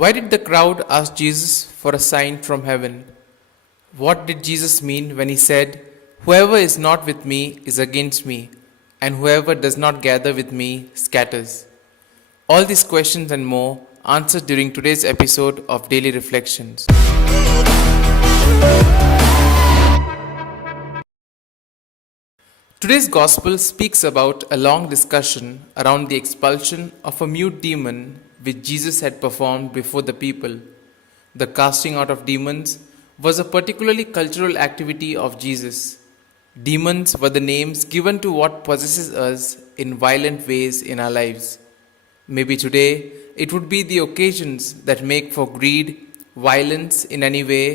Why did the crowd ask Jesus for a sign from heaven? What did Jesus mean when he said, "Whoever is not with me is against me, and whoever does not gather with me scatters"? All these questions and more answered during today's episode of Daily Reflections. Today's Gospel speaks about a long discussion around the expulsion of a mute demon which Jesus had performed before the people. The casting out of demons was a particularly cultural activity of Jesus. Demons were the names given to what possesses us in violent ways in our lives. Maybe today it would be the occasions that make for greed, violence in any way,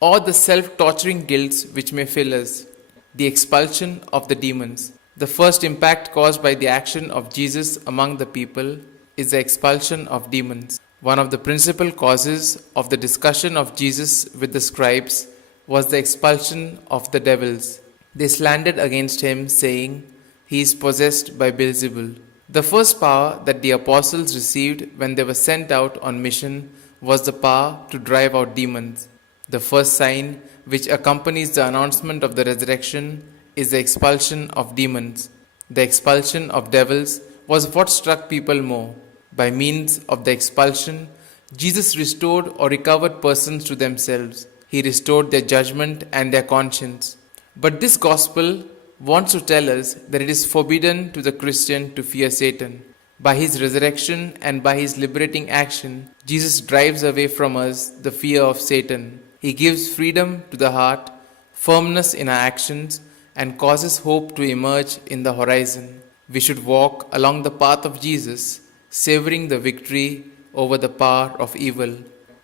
or the self torturing guilts which may fill us. The expulsion of the demons. The first impact caused by the action of Jesus among the people is the expulsion of demons. One of the principal causes of the discussion of Jesus with the scribes was the expulsion of the devils. They slandered against him, saying, "He is possessed by Beelzebul." The first power that the apostles received when they were sent out on mission was the power to drive out demons. The first sign which accompanies the announcement of the resurrection is the expulsion of demons. The expulsion of devils was what struck people more. By means of the expulsion, Jesus restored or recovered persons to themselves. He restored their judgment and their conscience. But this gospel wants to tell us that it is forbidden to the Christian to fear Satan. By his resurrection and by his liberating action, Jesus drives away from us the fear of Satan. He gives freedom to the heart, firmness in our actions, and causes hope to emerge in the horizon. We should walk along the path of Jesus, savoring the victory over the power of evil.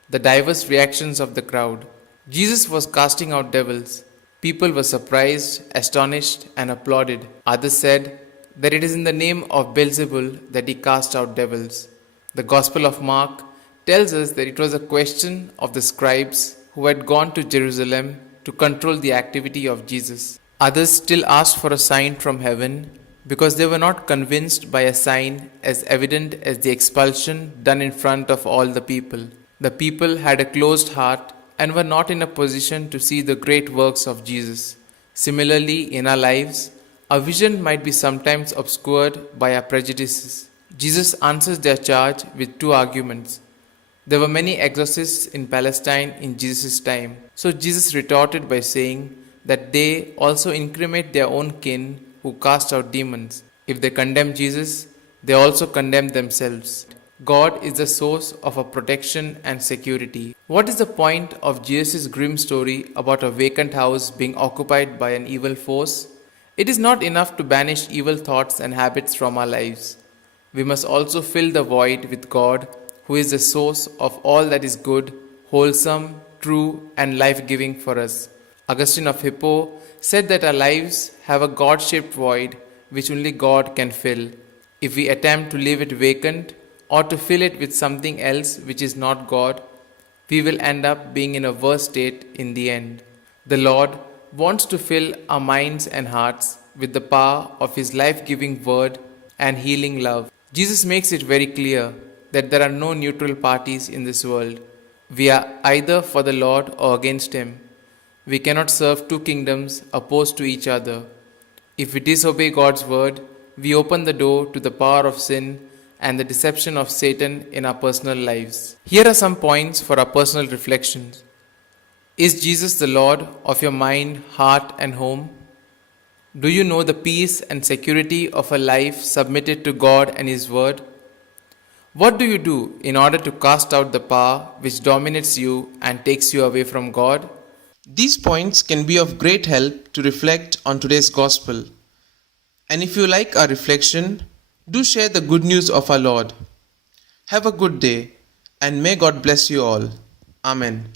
The diverse reactions of the crowd. Jesus was casting out devils. People were surprised, astonished, and applauded. Others said that it is in the name of Beelzebul that he cast out devils. The Gospel of Mark tells us that it was a question of the scribes who had gone to Jerusalem to control the activity of Jesus. Others still asked for a sign from heaven because they were not convinced by a sign as evident as the expulsion done in front of all the people. The people had a closed heart and were not in a position to see the great works of Jesus. Similarly, in our lives, our vision might be sometimes obscured by our prejudices. Jesus answers their charge with two arguments. There were many exorcists in Palestine in Jesus' time, so Jesus retorted by saying that they also incriminate their own kin who cast out demons. If they condemn Jesus, they also condemn themselves. God is the source of our protection and security. What is the point of Jesus' grim story about a vacant house being occupied by an evil force? It is not enough to banish evil thoughts and habits from our lives. We must also fill the void with God, who is the source of all that is good, wholesome, true, and life-giving for us. Augustine of Hippo said that our lives have a God-shaped void which only God can fill. If we attempt to leave it vacant or to fill it with something else which is not God, we will end up being in a worse state in the end. The Lord wants to fill our minds and hearts with the power of His life-giving word and healing love. Jesus makes it very clear that there are no neutral parties in this world. We are either for the Lord or against Him. We cannot serve two kingdoms opposed to each other. If we disobey God's word, we open the door to the power of sin and the deception of Satan in our personal lives. Here are some points for our personal reflections. Is Jesus the Lord of your mind, heart, and home? Do you know the peace and security of a life submitted to God and His word? What do you do in order to cast out the power which dominates you and takes you away from God? These points can be of great help to reflect on today's gospel. And if you like our reflection, do share the good news of our Lord. Have a good day, and may God bless you all. Amen.